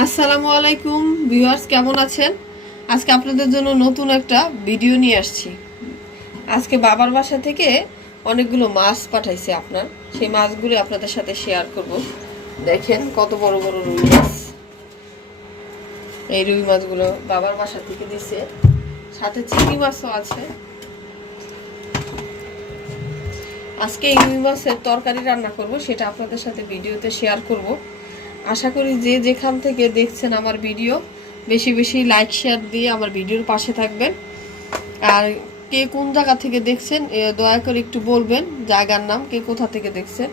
আসসালামু আলাইকুম ভিউয়ার্স, কেমন আছেন? আজকে আপনাদের জন্য নতুন একটা ভিডিও নিয়ে আসছি। আজকে বাবার বাসা থেকে অনেকগুলো মাছ পাঠাইছে আপনার, সেই মাছগুলো আপনাদের সাথে শেয়ার করব। দেখেন কত বড় বড় রুই মাছ। এই রুই মাছগুলো বাবার বাসা থেকে দিছে, সাথে চিংড়ি মাছও আছে। আজকে এই রুই মাছের তরকারি রান্না করব, সেটা আপনাদের সাথে ভিডিওতে শেয়ার করব। আশা করি যে যেখান থেকে দেখছেন আমার ভিডিও বেশি বেশি লাইক শেয়ার দিয়ে আমার ভিডিওর পাশে থাকবেন। আর কে কোন জায়গা থেকে দেখছেন দয়া করে একটু বলবেন, জায়গার নাম, কে কোথা থেকে দেখছেন।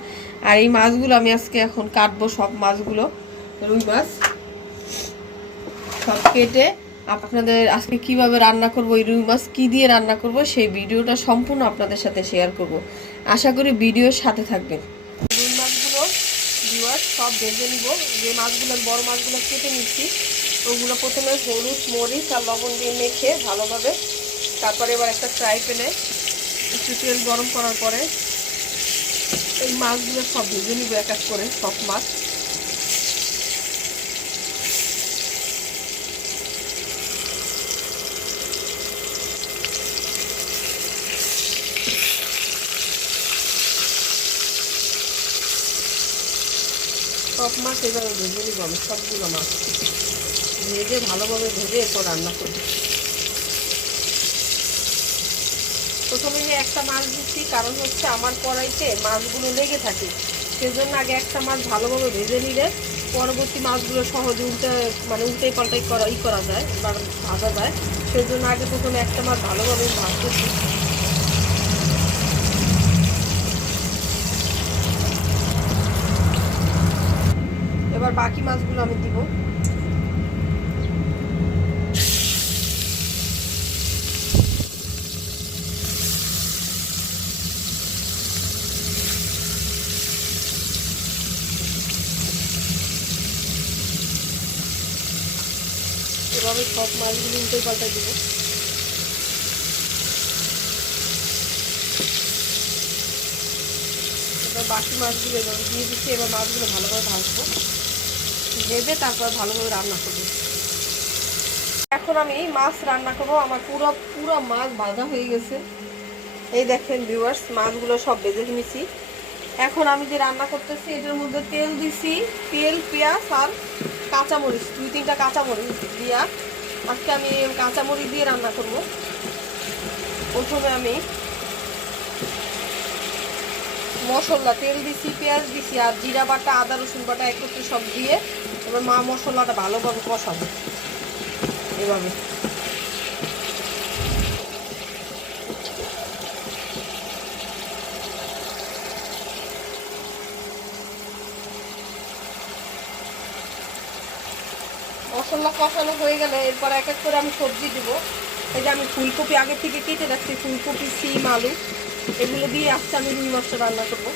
আর এই মাছগুলো আমি আজকে এখন কাটবো, সব মাছগুলো রুই মাছ সব কেটে আপনাদের আজকে কিভাবে রান্না করব, এই রুই মাছ কি দিয়ে রান্না করব সেই ভিডিওটা সম্পূর্ণ আপনাদের সাথে শেয়ার করব। আশা করি ভিডিওর সাথে থাকবেন। রুই মাছগুলো ভিউয়ার্স সব ভেজে নিব। যে মাছগুলো বড় মাছগুলো কেটে নিচ্ছি ওগুলো প্রথমে হলুদ মরিচ আর লবণ দিয়ে মেখে ভালোভাবে, তারপরে এবার একটা ফ্রাই প্যানে একটু তেল গরম করার পরে এই মাছগুলো সব ভেজে নিব এক এক করে, সব মাছ। সব মাছ এভাবে ভেজে নিব আমি, সবগুলো মাছ ভেজে ভালোভাবে ভেজে এরপর রান্না করব। প্রথমে যে একটা মাছ দিচ্ছি কারণ হচ্ছে আমার কড়াইতে মাছগুলো লেগে থাকে, সেজন্য আগে একটা মাছ ভালোভাবে ভেজে নিলে পরবর্তী মাছগুলো সহজে উল্টে পাল্টাই করা যায় বা ভাজা যায়। সেজন্য আগে প্রথমে একটা মাছ ভালোভাবে ভাজতেছি। এবার বাকি মাছগুলো আমি দিব। এভাবে সব মাছগুলো উল্টে পাল্টাই দিব। এবার বাকি মাছগুলো এভাবে দিয়ে দিচ্ছি। এবার মাছগুলো ভালোভাবে ভাজবো, ভেজে তারপর ভালোভাবে রান্না করবো। এখন আমি মাছ রান্না করবো। আমার পুরো পুরো মাছ ভাজা হয়ে গেছে। এই দেখেন ভিউয়ার্স, মাছগুলো সব ভেজে নিয়েছি। এখন আমি যে রান্না করতেছি এটার মধ্যে তেল দিছি, তেল পেঁয়াজ আর কাঁচামরিচ, 2-3টা কাঁচামরিচ দিয়া আজকে আমি কাঁচামরিচ দিয়ে রান্না করব। প্রথমে আমি মশলা, তেল দিছি, পেঁয়াজ দিছি আর জিরা বাটা আদা রসুন বাটা একত্রে সব দিয়ে এবার মশলাটা ভালোভাবে কষাবো এভাবে। মশলা কষানো হয়ে গেলে এরপর এক এক করে আমি সবজি দিব। এই যে আমি ফুলকপি আগে থেকে কেটে রাখছি, ফুলকপি, সিম, আলু এগুলো দিয়ে আজকে আমি রুই মাছটা রান্না করবো।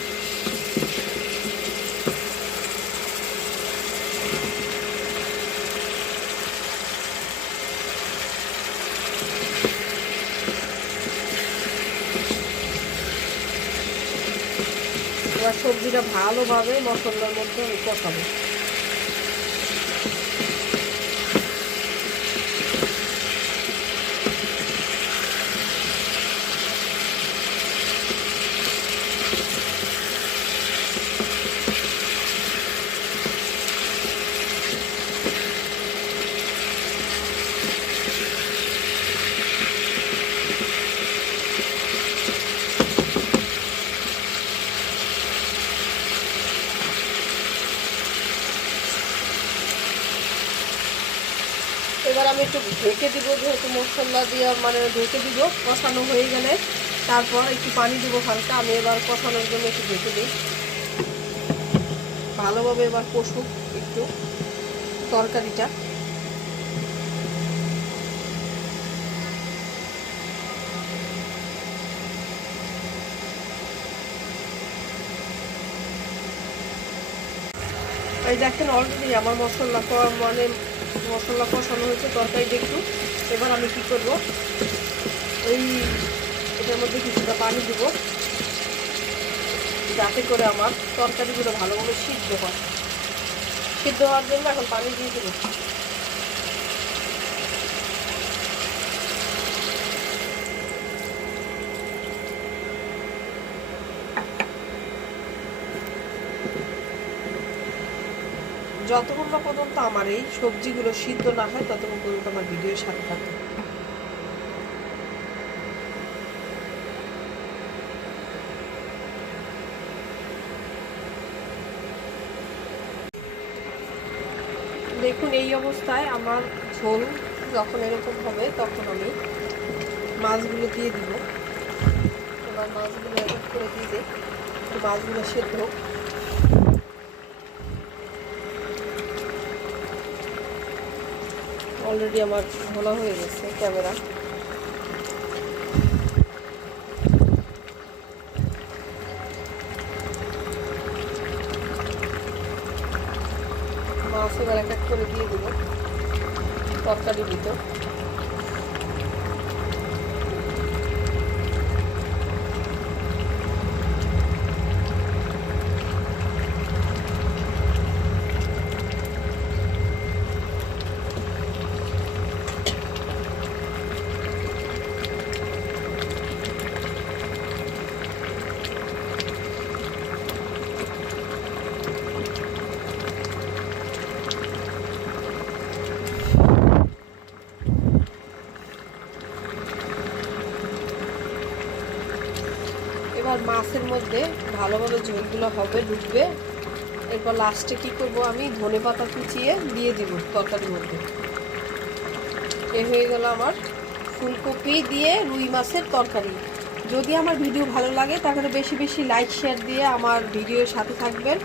এবার সবজিটা ভালোভাবে মশলার মধ্যে আমি কষাবো। এবার আমি একটু ঢেকে দিব, যেহেতু মশলা দিয়ে ঢেকে দিব। কষানো হয়ে গেলে তারপর একটু পানি দিব হালকা। আমি এবার কষানোর জন্য একটু ঢেকে দিই, ভালোভাবে এবার কষুক একটু তরকারিটা। এই দেখেন অলরেডি আমার মশলা কষানো হয়েছে তরকারিটা একটু। এবার আমি কি করব, এটার মধ্যে কিছুটা পানি দিব যাতে করে আমার তরকারিগুলো ভালোভাবে সিদ্ধ হয়। সিদ্ধ হওয়ার জন্য এখন পানি দিয়ে দেবো। যতক্ষণ না পর্যন্ত আমার এই সবজিগুলো সিদ্ধ না হয় ততক্ষণ পর্যন্ত আমার ভিডিওর সাথে থাকবে। দেখুন এই অবস্থায় আমার ঝোল যখন এরকম হবে তখন আমি মাছগুলো দিয়ে দিব। এবার মাছগুলো এক এক করে দিয়ে দিই, মাছগুলো সেদ্ধ হোক। অলরেডি আমার ঘোলা হয়ে গেছে ক্যামেরা। মাছ এবার এক এক করে দিয়ে দিব তরকারির ভিতর। এবার মাছের মধ্যে ভালোভাবে ঝোলগুলো হবে, ঢুকবে। এরপর লাস্টে কি করব, আমি ধনেপাতা কুচিয়ে দিয়ে দিব তরকারির মধ্যে। এ হয়ে গেল আমার ফুলকপি দিয়ে রুই মাছের তরকারি। যদি আমার ভিডিও ভালো লাগে তাহলে বেশি বেশি লাইক শেয়ার দিয়ে আমার ভিডিওর সাথে থাকবেন।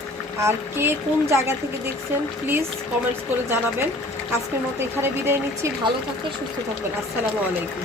আর কে কোন জায়গা থেকে দেখছেন প্লিজ কমেন্টস করে জানাবেন। আজকের মতো এখানে বিদায় নিচ্ছি। ভালো থাকবেন, সুস্থ থাকবেন। আসসালামু আলাইকুম।